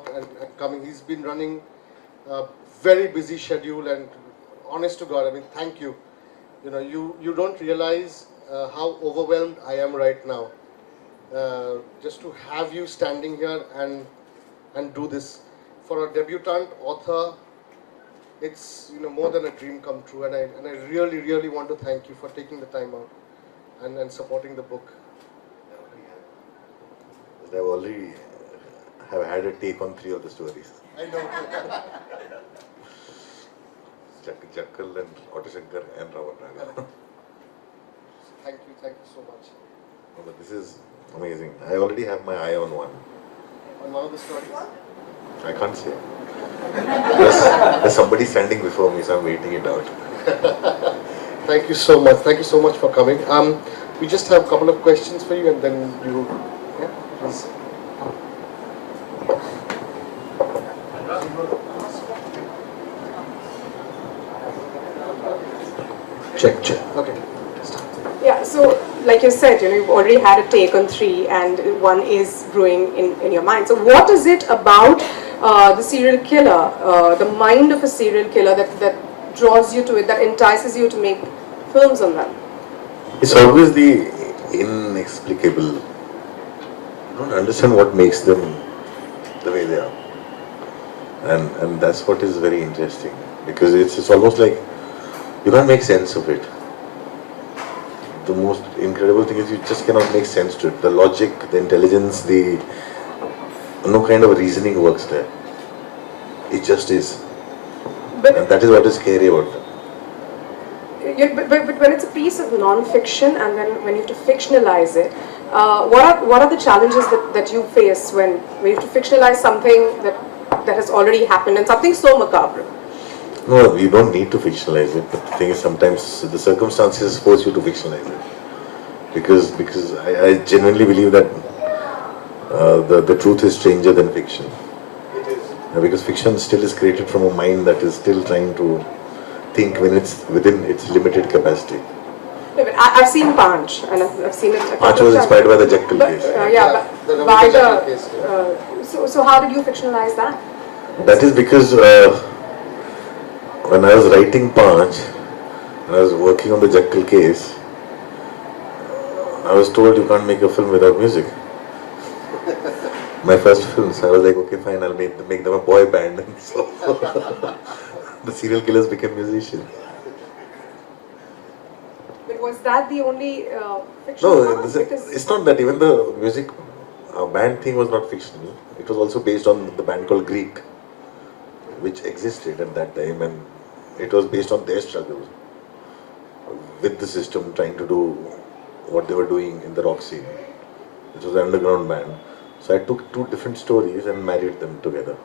out and coming. He's been running a very busy schedule, and honest to God, I mean, thank you. You know, you don't realize how overwhelmed I am right now. Just to have you standing here and do this. For a debutant author, it's more than a dream come true, and I really want to thank you for taking the time out and supporting the book. I already have had a take on 3 of the stories. I know. Jackal and Otoshankar and Ravan. Thank you so much. Oh, but this is amazing. I already have my eye on one. On one of the stories? I can't say. There's somebody standing before me, so I'm waiting it out. Thank you so much. Thank you so much for coming. We just have a couple of questions for you, and then you, please. Check. Okay. Yeah, so like you said, you've already had a take on 3 and one is brewing in your mind. So what is it about the serial killer, the mind of a serial killer that draws you to it, that entices you to make films on them? It's always the inexplicable. You don't understand what makes them the way they are. And that's what is very interesting, because it's almost like you can't make sense of it. The most incredible thing is you just cannot make sense to it. The logic, the intelligence, no kind of reasoning works there. It just is. And that is what is scary about them. But when it's a piece of non-fiction and then when you have to fictionalize it, what are the challenges that you face when you have to fictionalize something that has already happened and something so macabre? No, you don't need to fictionalize it, but the thing is sometimes the circumstances force you to fictionalize it. Because I genuinely believe that the truth is stranger than fiction. It is. Because fiction still is created from a mind that is still trying to think when it's within its limited capacity. No, but I've seen Panch, and I've seen it. Panch was inspired by the Jackal case. But by the so how did you fictionalize that? That is because when I was writing Panch, and I was working on the Jackal case, I was told you can't make a film without music. My first film, so I was like, okay, fine, I'll make them a boy band. And so the serial killers became musicians. But was that the only fiction? No, it's not that. Even the music band thing was not fictional. It was also based on the band called Greek, which existed at that time, and it was based on their struggle with the system, trying to do what they were doing in the rock scene. It was an underground band. So I took 2 different stories and married them together.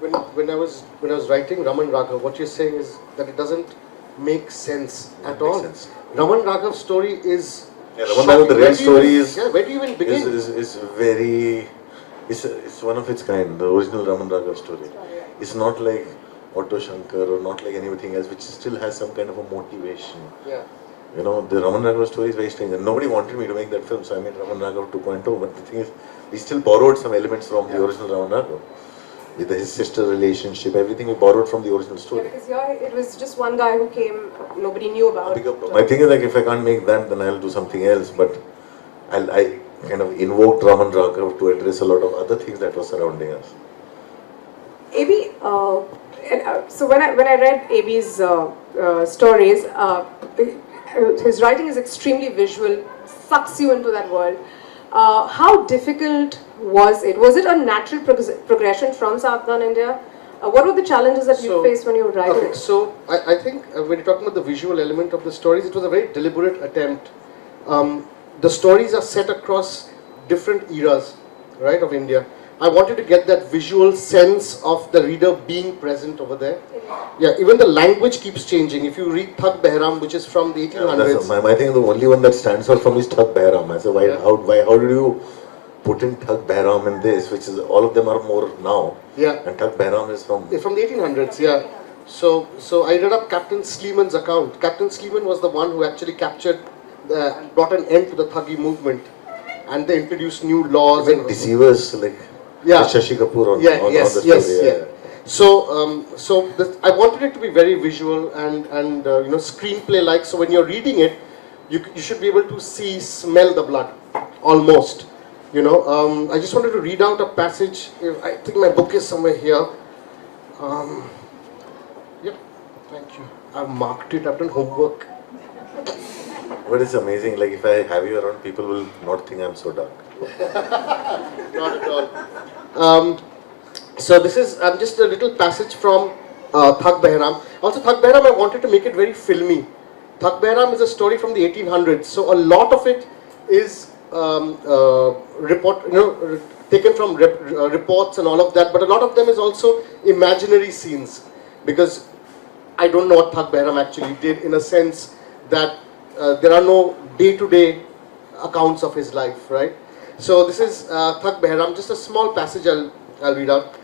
When I was writing Raman Raghav, what you're saying is that it doesn't make sense at all. Sense. Raman Raghav's story is. Yeah, Raman Raghav, the real story is. Yeah, where do you even begin? Is very. It's one of its kind. The original Raman Raghav story. It's not like Otoshankar or not like anything else, which still has some kind of a motivation. Yeah. You know, the Raman Raghav story is very strange, and nobody wanted me to make that film, so I made Raman Raghav 2.0. But the thing is, we still borrowed some elements from the original Raman Raghav. With his sister relationship, everything we borrowed from the original story. Yeah, because it was just one guy who came, nobody knew about. My thing is like, if I can't make that, then I'll do something else. But I kind of invoked Raman Raghav to address a lot of other things that were surrounding us. AB, so when I read AB's stories, his writing is extremely visual, sucks you into that world. How difficult was it? Was it a natural progression from Southern India? What were the challenges that you faced when you were writing? Okay, so I think when you're talking about the visual element of the stories, it was a very deliberate attempt. The stories are set across different eras, right, of India. I wanted to get that visual sense of the reader being present over there. Yeah, even the language keeps changing. If you read Thug Behram, which is from the 1800s. Yeah, I think the only one that stands out for me is Thug Behram. I said, how did you put in Thug Behram in this, which is, all of them are more now. Yeah. And Thug Behram is from the 1800s, yeah. So I read up Captain Sleeman's account. Captain Sleeman was the one who actually brought an end to the Thuggy movement. And they introduced new laws. Even deceivers, like, Yeah. Shashi Kapoor on, Yeah, on yes, the yes, story. yeah. So I wanted it to be very visual and you know, screenplay like. So when you're reading it, you should be able to see, smell the blood, almost. You know, I just wanted to read out a passage. I think my book is somewhere here. Yep, thank you. I've marked it. I've done homework. But it's amazing, like if I have you around, people will not think I'm so dark. Not at all. So this is just a little passage from Thak Behram. Also, Thak Behram, I wanted to make it very filmy. Thak Behram is a story from the 1800s, so a lot of it is taken from reports and all of that. But a lot of them is also imaginary scenes, because I don't know what Thak Behram actually did, in a sense that there are no day-to-day accounts of his life, right? So this is Thak Behram, just a small passage I'll read out.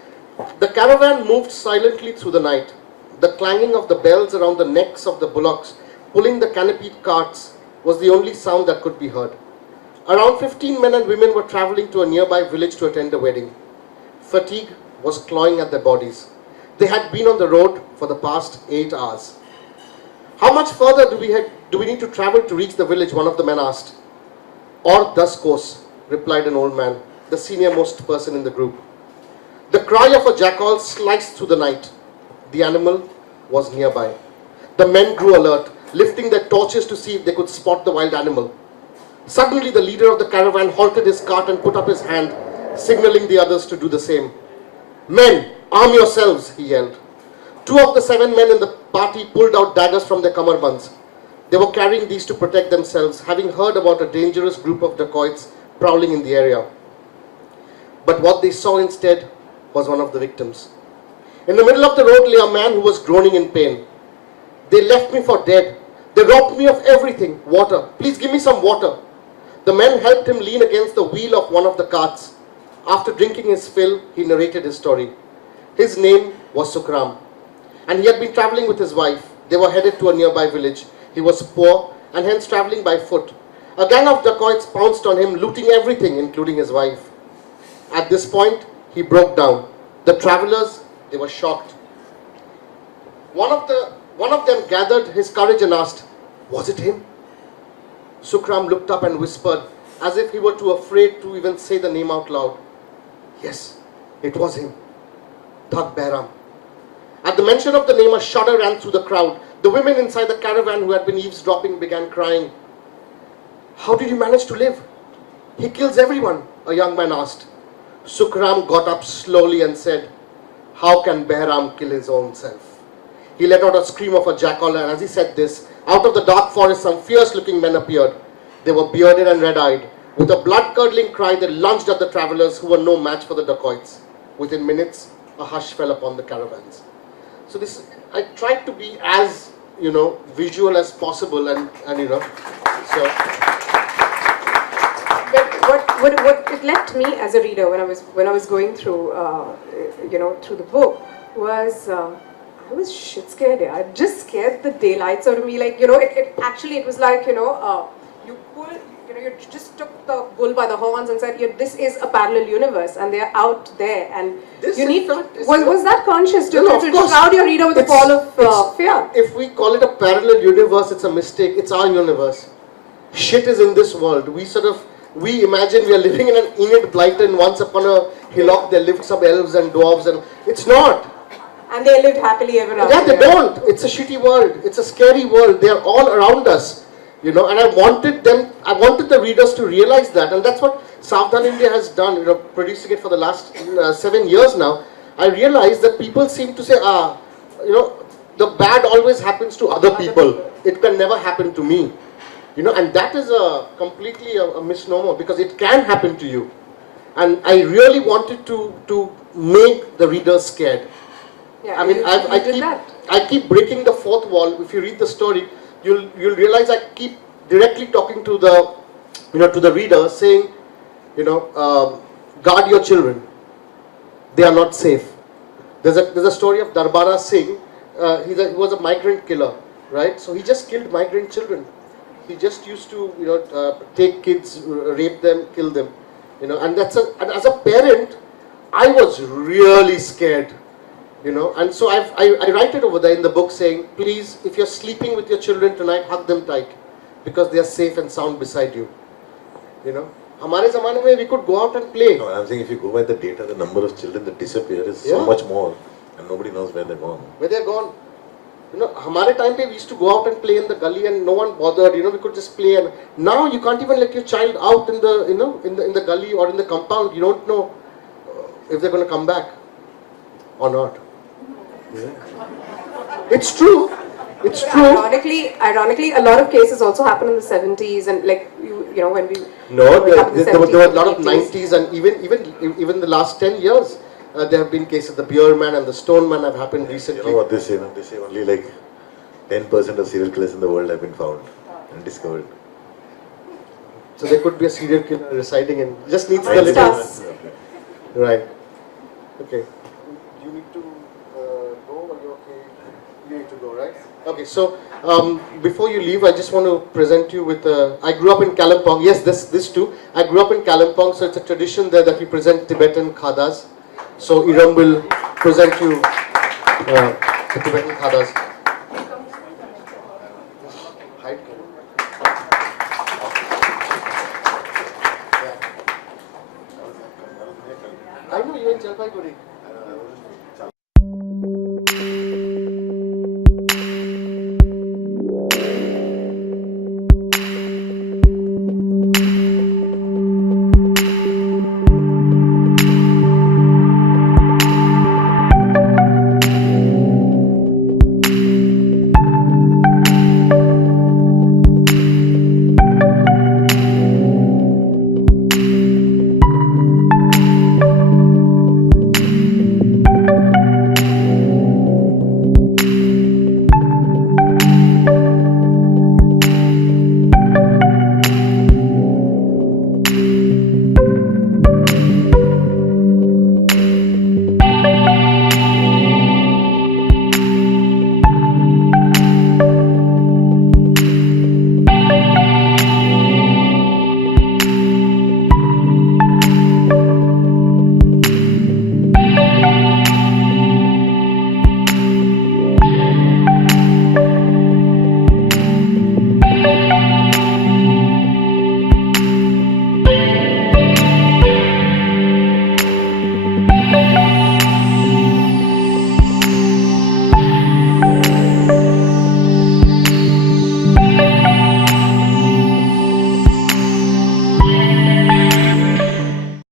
The caravan moved silently through the night. The clanging of the bells around the necks of the bullocks pulling the canopied carts was the only sound that could be heard. Around 15 men and women were traveling to a nearby village to attend a wedding. Fatigue was clawing at their bodies. They had been on the road for the past 8 hours. How much further do we need to travel to reach the village? One of the men asked. Or 10 kos, replied an old man, the senior-most person in the group. The cry of a jackal sliced through the night. The animal was nearby. The men grew alert, lifting their torches to see if they could spot the wild animal. Suddenly, the leader of the caravan halted his cart and put up his hand, signaling the others to do the same. Men, arm yourselves, he yelled. 2 of the 7 men in the party pulled out daggers from their kamarbands. They were carrying these to protect themselves, having heard about a dangerous group of dacoits prowling in the area. But what they saw instead was one of the victims. In the middle of the road lay a man who was groaning in pain. They left me for dead. They robbed me of everything. Water. Please give me some water. The men helped him lean against the wheel of one of the carts. After drinking his fill, he narrated his story. His name was Sukram, and he had been traveling with his wife. They were headed to a nearby village. He was poor and hence traveling by foot. A gang of dacoits pounced on him, looting everything, including his wife. At this point, he broke down. The travelers, they were shocked. One of them gathered his courage and asked, was it him? Sukram looked up and whispered, as if he were too afraid to even say the name out loud. Yes, it was him. Thak Behram. At the mention of the name, a shudder ran through the crowd. The women inside the caravan who had been eavesdropping began crying. How did you manage to live? He kills everyone, a young man asked. Sukram got up slowly and said, how can Behram kill his own self? He let out a scream of a jackal, and as he said this, out of the dark forest some fierce-looking men appeared. They were bearded and red-eyed. With a blood-curdling cry, they lunged at the travelers who were no match for the dacoits. Within minutes, a hush fell upon the caravans. So this, I tried to be as, visual as possible, and so. But what it left me as a reader when I was going through, through the book was. I was shit scared. Yeah. It just scared the daylights out of me. Like, it was like, you just took the bull by the horns and said, this is a parallel universe and they're out there. And this you need, was that conscious to shroud your reader with a pall of fear? If we call it a parallel universe, it's a mistake. It's our universe. Shit is in this world. We imagine we are living in an Enid Blyton, once upon a hillock there lived some elves and dwarves, and it's not. And they lived happily ever after. Yeah, they don't. It's a shitty world. It's a scary world. They are all around us, and I wanted the readers to realize that, and that's what Savdhan India has done, producing it for the last 7 years now. I realized that people seem to say, the bad always happens to other people. It can never happen to me. And that is completely a misnomer, because it can happen to you. And I really wanted to make the readers scared. Yeah, I mean, I keep breaking the fourth wall. If you read the story, you'll realize I keep directly talking to the reader, saying, guard your children. They are not safe. There's a story of Darbara Singh. He was a migrant killer, right? So he just killed migrant children. He just used to take kids, rape them, kill them, and as a parent, I was really scared, you know, and so I write it over there in the book saying, please, if you're sleeping with your children tonight, hug them tight, because they are safe and sound beside you, you know. हमारे ज़माने में we could go out and play. No, I'm saying if you go by the data, the number of children that disappear is so Yeah. much more, and nobody knows where they're gone. Where they're gone. You know, हमारे time पे we used to go out and play in the gully and no one bothered. You know, we could just play. And now you can't even let your child out in the, you know, in the gully or in the compound. You don't know if they're going to come back or not. Yeah. It's true. It's true. Ironically, a lot of cases also happen in the 70s and like you know when we. No, there were a lot of 80s. 90s and even the last 10 years. There have been cases. The beer man and the stone man have happened recently. You know what they say? They say only like 10% of serial killers in the world have been found and discovered. So there could be a serial killer residing in. Just needs the It's little. us. Right. Okay. You need to go or you okay? You need to go, right? Okay. So before you leave, I just want to present you with. I grew up in Kalimpong. Yes, this too. I grew up in Kalimpong, so it's a tradition there that we present Tibetan khadas. So Iram will present you the Tibetan khadas. Hide. I know you're in Jalpaiguri.